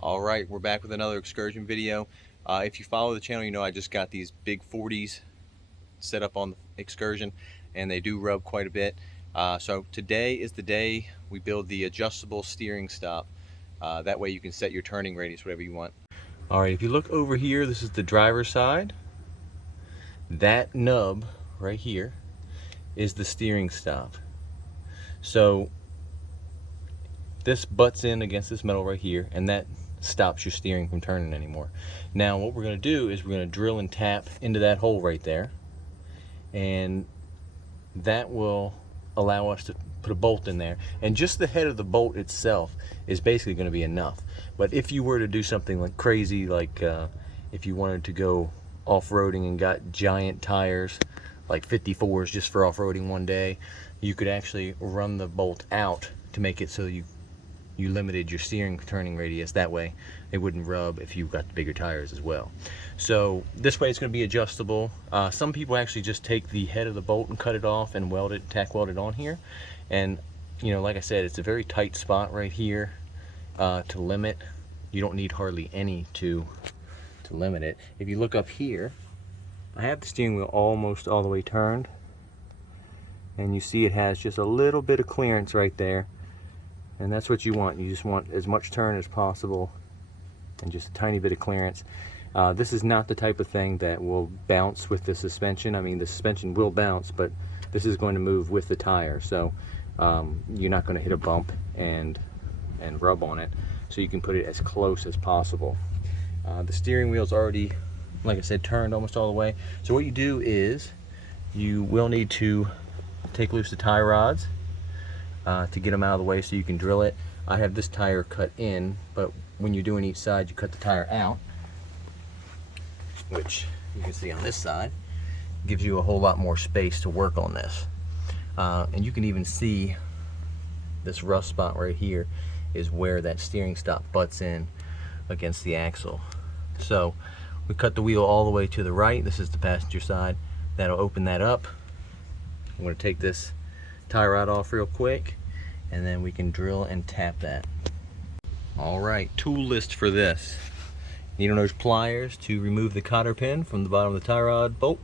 All right, we're back with another excursion video. If you follow the channel, you know I just got these big 40s set up on the excursion, and they do rub quite a bit. So today is the day we build the adjustable steering stop. That way you can set your turning radius, whatever you want. All right, if you look over here, this is the driver's side. That nub right here is the steering stop. So this butts in against this metal right here, and that stops your steering from turning anymore. Now what we're going to do is we're going to drill and tap into that hole right there, and that will allow us to put a bolt in there, and just the head of the bolt itself is basically going to be enough. But if you were to do something like crazy, like if you wanted to go off-roading and got giant tires like 54s just for off-roading one day, you could actually run the bolt out to make it so you limited your steering turning radius. That way it wouldn't rub if you got the bigger tires as well. So this way it's going to be adjustable. Some people actually just take the head of the bolt and cut it off and weld it, tack weld it on here. And you know, like I said, it's a very tight spot right here to limit. You don't need hardly any to limit it. If you look up here, I have the steering wheel almost all the way turned, and you see it has just a little bit of clearance right there. And that's what you want. You just want as much turn as possible and just a tiny bit of clearance. This is not the type of thing that will bounce with the suspension. I mean, the suspension will bounce, but this is going to move with the tire. So you're not going to hit a bump and rub on it. So you can put it as close as possible. The steering wheel is already, like I said, turned almost all the way. So what you do is you will need to take loose the tie rods to get them out of the way so you can drill it. I have this tire cut in, but when you're doing each side, you cut the tire out, which you can see on this side gives you a whole lot more space to work on this. And you can even see this rough spot right here is where that steering stop butts in against the axle. So we cut the wheel all the way to the right. This is the passenger side. That'll open that up. I'm going to take this tie rod off real quick, and then we can drill and tap that. All right, tool list for this. Need one of those pliers to remove the cotter pin from the bottom of the tie rod bolt.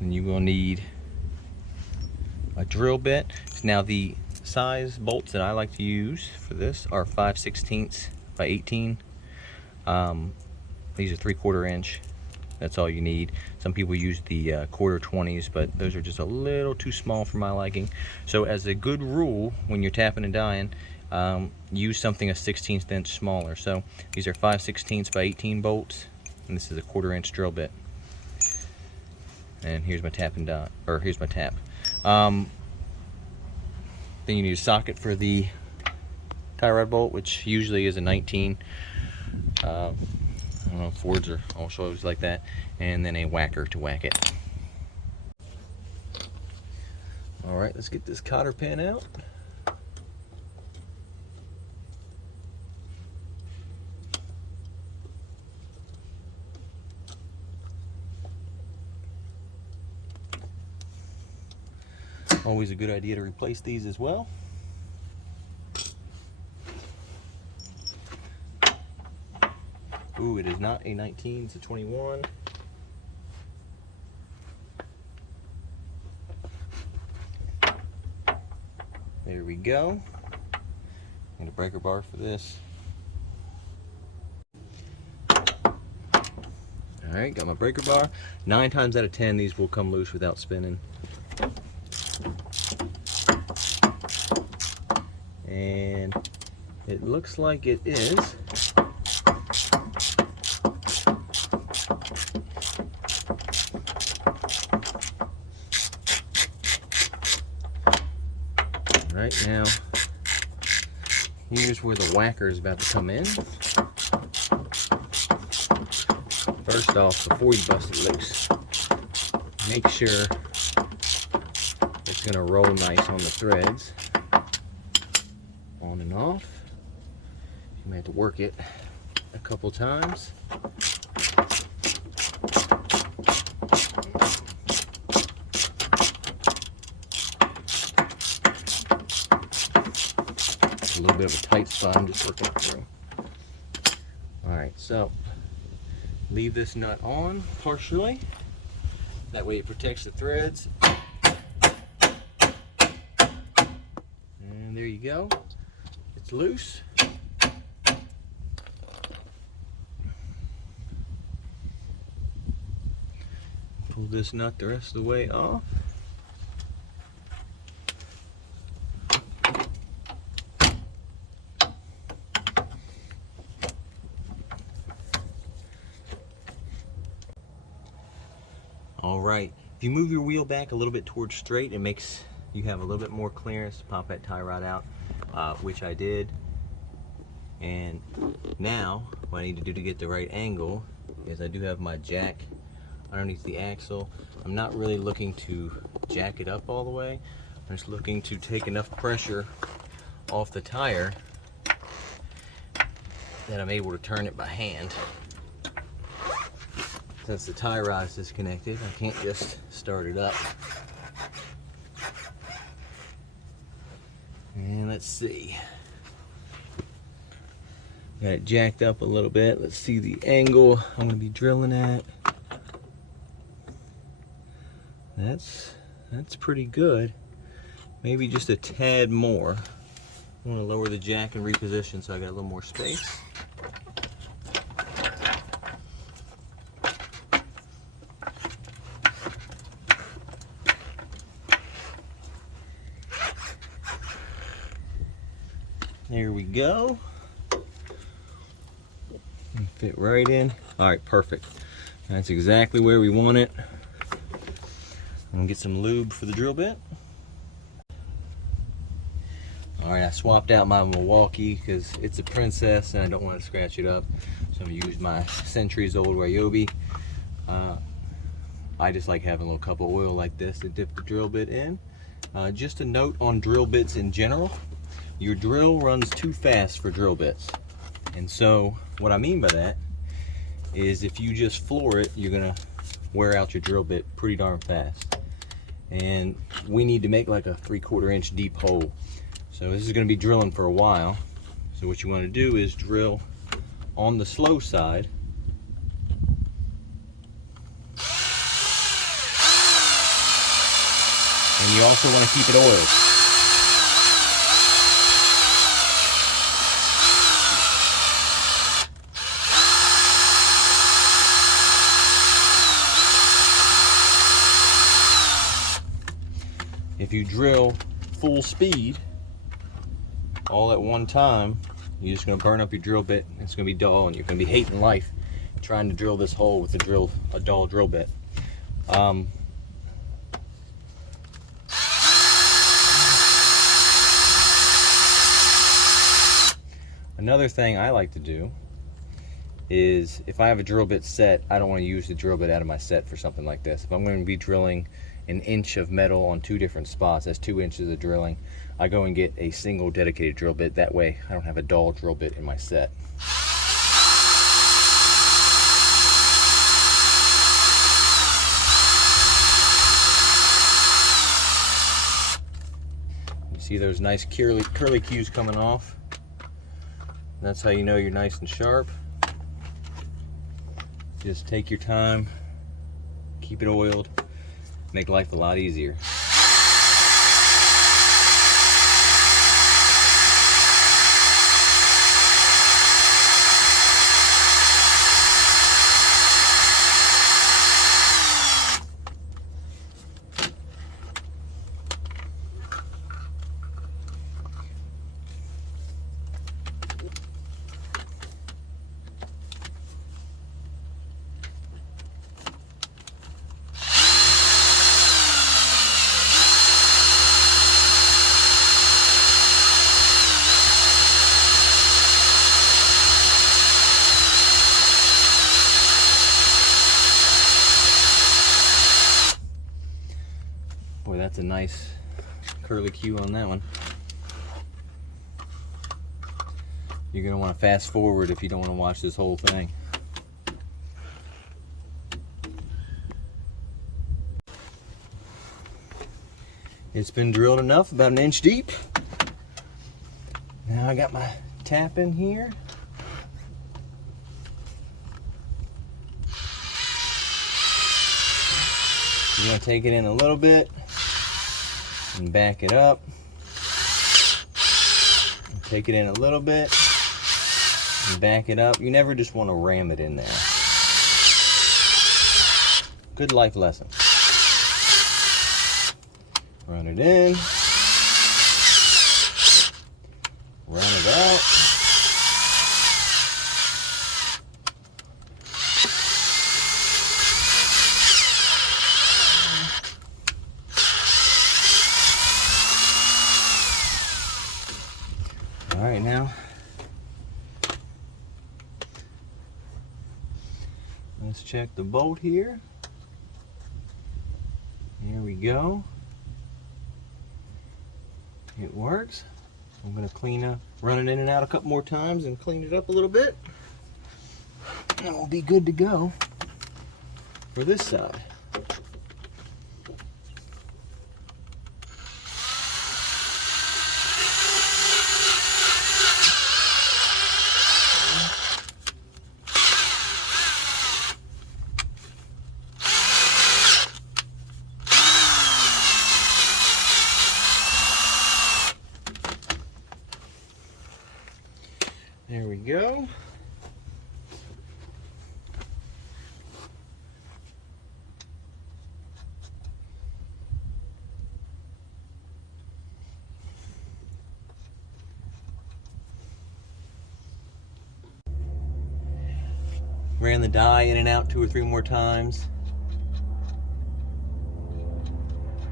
Then you will need a drill bit. Now the size bolts that I like to use for this are 5/16 by 18. These are 3/4 inch. That's all you need. Some people use the quarter 20s, but those are just a little too small for my liking. So as a good rule, when you're tapping and dyeing, use something a 1/16 inch smaller. So these are 5/16 by 18 bolts, and this is a 1/4 inch drill bit. And here's my tap and dye, or here's my tap. Then you need a socket for the tie rod bolt, which usually is a 19. I don't know, Fords are also always like that, and then a whacker to whack it. All right, let's get this cotter pin out. Always a good idea to replace these as well. Ooh, it is not a 19, it's a 21. There we go. And a breaker bar for this. Alright, got my breaker bar. 9 times out of 10, these will come loose without spinning. And it looks like it is. Right now, here's where the whacker is about to come in. First off, before you bust it loose, make sure it's going to roll nice on the threads. On and off. You may have to work it a couple times. little bit of a tight spot I'm just working through. Alright, so leave this nut on partially. That way it protects the threads. And there you go. It's loose. Pull this nut the rest of the way off. Alright, if you move your wheel back a little bit towards straight, it makes you have a little bit more clearance to pop that tie rod out, which I did. And now, what I need to do to get the right angle is I do have my jack underneath the axle. I'm not really looking to jack it up all the way. I'm just looking to take enough pressure off the tire that I'm able to turn it by hand. Since the tie rod is disconnected, I can't just start it up. And let's see. Got it jacked up a little bit. Let's see the angle I'm going to be drilling at. That's pretty good. Maybe just a tad more. I want to lower the jack and reposition so I got a little more space. There we go. Fit right in. All right, perfect. That's exactly where we want it. I'm gonna get some lube for the drill bit. All right, I swapped out my Milwaukee because it's a Princess and I don't want to scratch it up. So I'm gonna use my Centuries Old Ryobi. I just like having a little cup of oil like this to dip the drill bit in. Just a note on drill bits in general. Your drill runs too fast for drill bits. And so what I mean by that is if you just floor it, you're gonna wear out your drill bit pretty darn fast. And we need to make like a 3/4 inch deep hole. So this is gonna be drilling for a while. So what you wanna do is drill on the slow side. And you also wanna keep it oiled. If you drill full speed all at one time, you're just going to burn up your drill bit. It's going to be dull and you're going to be hating life trying to drill this hole with a dull drill bit. Another thing I like to do is if I have a drill bit set, I don't want to use the drill bit out of my set for something like this. If I'm going to be drilling an inch of metal on 2 different spots, that's 2 inches of drilling, I go and get a single dedicated drill bit. That way I don't have a dull drill bit in my set. You see those nice curly cues coming off? That's how you know you're nice and sharp. Just take your time, keep it oiled, make life a lot easier. Boy, that's a nice curly cue on that one. You're going to want to fast forward if you don't want to watch this whole thing. It's been drilled enough, about 1 inch deep. Now I got my tap in here. You're going to take it in a little bit and back it up. Take it in a little bit and back it up. You never just want to ram it in there. Good life lesson. Run it in. Run it out. All right, now let's check the bolt here. Here we go. It works. I'm going to clean up, run it in and out a couple more times and clean it up a little bit. And we'll be good to go for this side. There we go. Ran the die in and out 2 or 3 more times.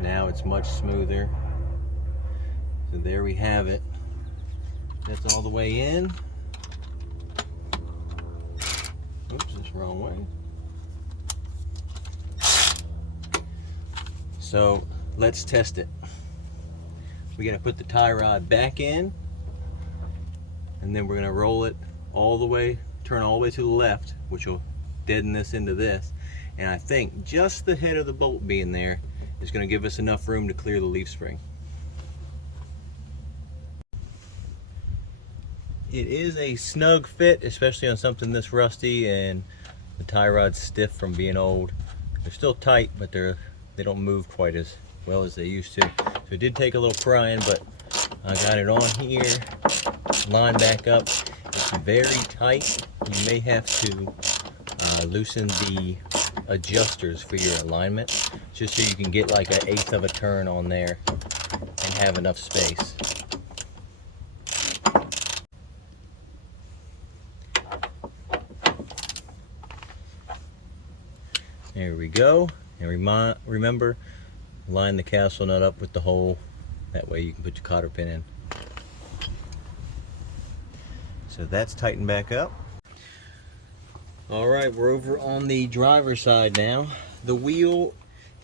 Now it's much smoother. So there we have it. That's all the way in. Oops, that's the wrong way. So let's test it. We're gonna put the tie rod back in, and then we're gonna roll it all the way, turn all the way to the left, which will deaden this into this. And I think just the head of the bolt being there is gonna give us enough room to clear the leaf spring. It is a snug fit, especially on something this rusty, and the tie rod's stiff from being old. They're still tight, but they don't move quite as well as they used to. So it did take a little prying, but I got it on here, line back up. It's very tight. You may have to loosen the adjusters for your alignment, just so you can get like 1/8 of a turn on there and have enough space. There we go. And remember, line the castle nut up with the hole. That way you can put your cotter pin in. So that's tightened back up. All right, we're over on the driver's side now. The wheel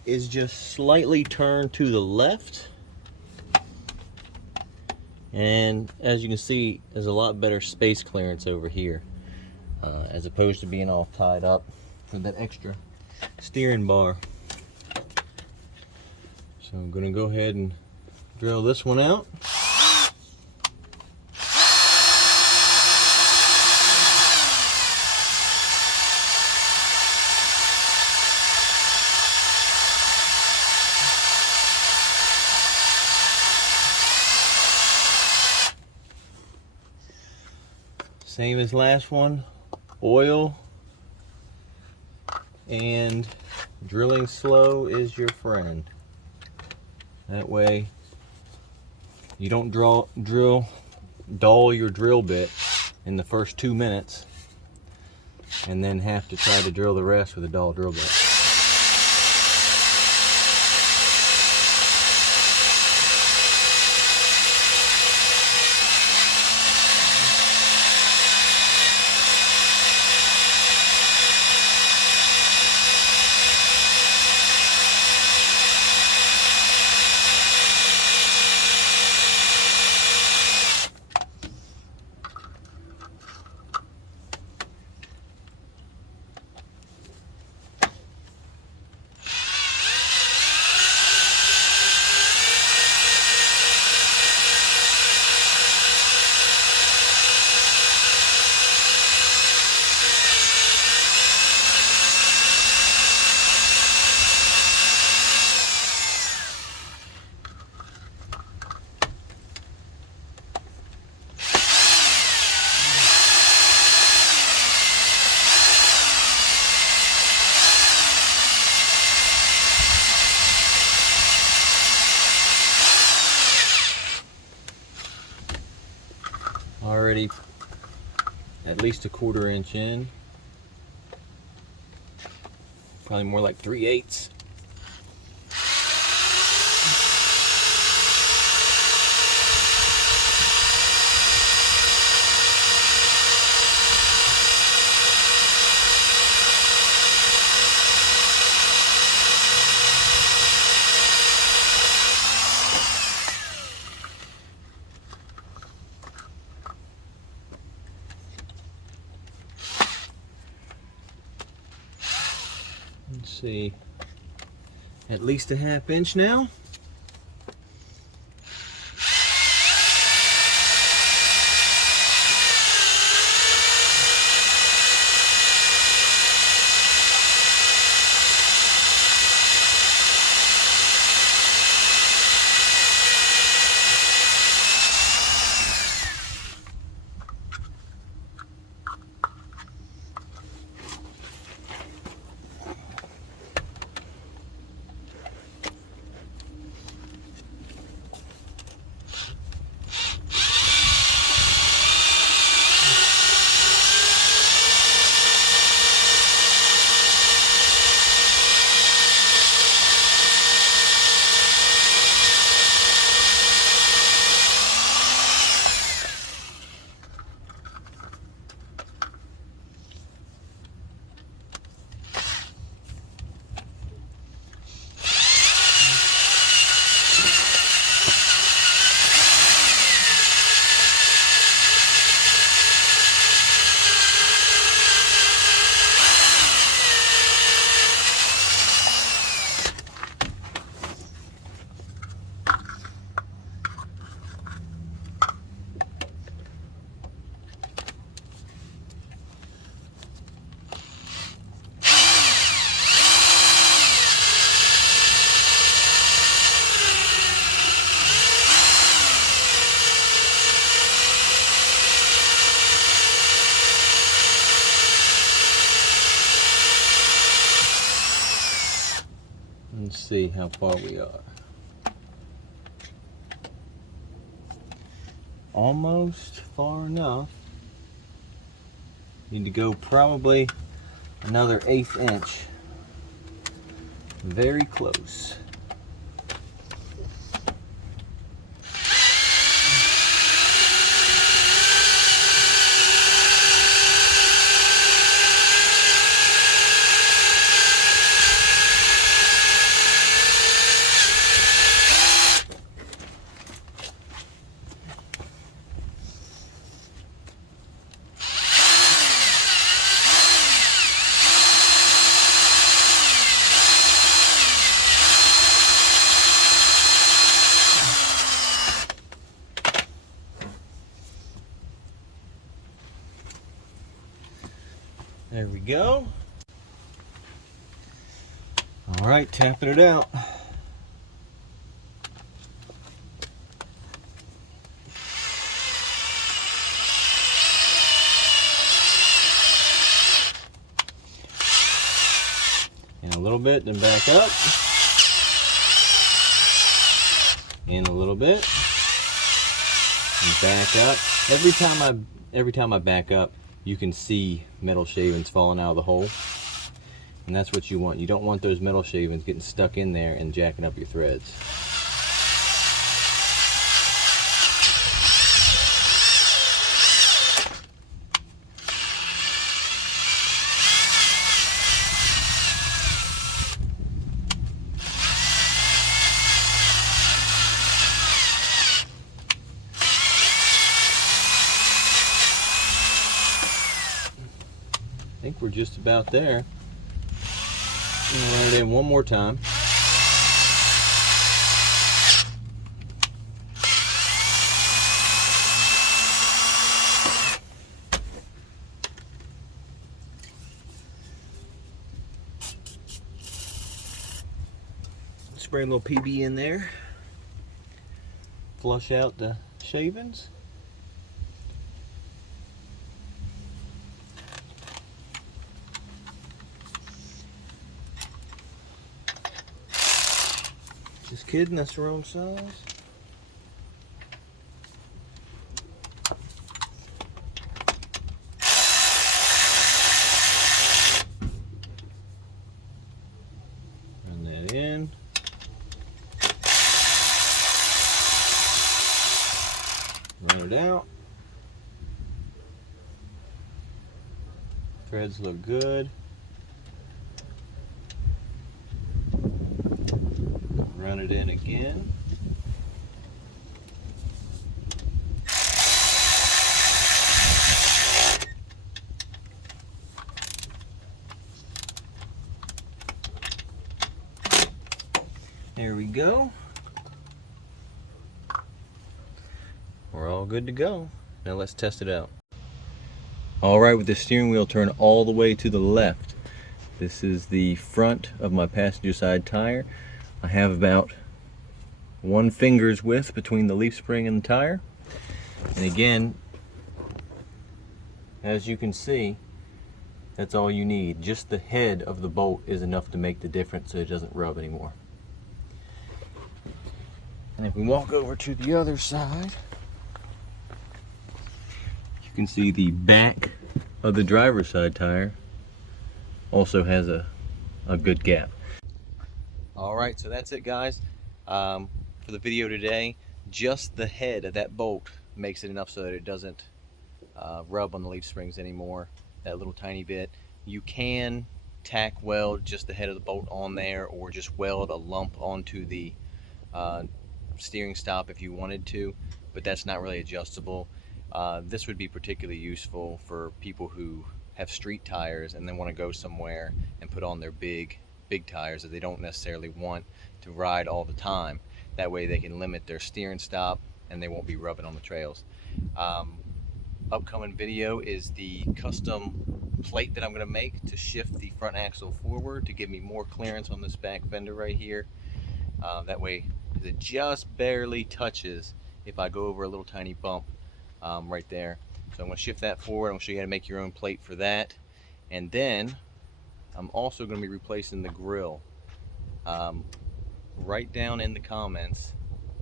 is just slightly turned to the left. And as you can see, there's a lot better space clearance over here, as opposed to being all tied up with that extra steering bar. So I'm going to go ahead and drill this one out. Same as last one, oil and drilling slow is your friend. That way you don't dull your drill bit in the first 2 minutes and then have to try to drill the rest with a dull drill bit. Already at least a 1/4 inch in. Probably more like 3/8. Let's see, at least a 1/2 inch now. Let's see how far we are. Almost far enough. Need to go probably another 1/8 inch. Very close. There we go. All right, tapping it out. In a little bit, then back up. In a little bit, and back up. Every time I back up, you can see metal shavings falling out of the hole, and that's what you want. You don't want those metal shavings getting stuck in there and jacking up your threads. I think we're just about there. I'm gonna run it in one more time. Spray a little PB in there. Flush out the shavings. Just kidding, that's the wrong size. Threads look good. Run it in again. There we go. We're all good to go. Now let's test it out. All right, with the steering wheel turned all the way to the left. This is the front of my passenger side tire. I have about 1 finger's width between the leaf spring and the tire. And again, as you can see, that's all you need. Just the head of the bolt is enough to make the difference so it doesn't rub anymore. And if we walk over to the other side, you can see the back of the driver's side tire also has a good gap. Alright, so that's it, guys. For the video today, just the head of that bolt makes it enough so that it doesn't rub on the leaf springs anymore, that little tiny bit. You can tack weld just the head of the bolt on there, or just weld a lump onto the steering stop if you wanted to, but that's not really adjustable. This would be particularly useful for people who have street tires and then want to go somewhere and put on their big tires that they don't necessarily want to ride all the time. That way they can limit their steering stop and they won't be rubbing on the trails. Upcoming video is the custom plate that I'm going to make to shift the front axle forward to give me more clearance on this back fender right here. That way it just barely touches if I go over a little tiny bump right there. So I'm going to shift that forward. I'm going to show you how to make your own plate for that. And then I'm also going to be replacing the grill. Write down in the comments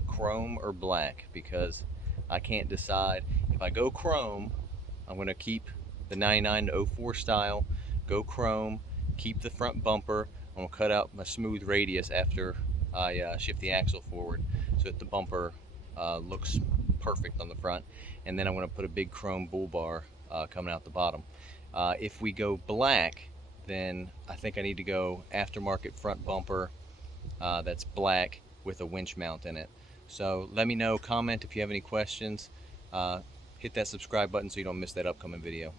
chrome or black, because I can't decide. If I go chrome, I'm going to keep the 99-04 style, go chrome, keep the front bumper. I'm going to cut out my smooth radius after I shift the axle forward so that the bumper looks perfect on the front. And then I'm going to put a big chrome bull bar coming out the bottom. If we go black, then I think I need to go aftermarket front bumper that's black with a winch mount in it. So let me know, comment if you have any questions. Hit that subscribe button so you don't miss that upcoming video.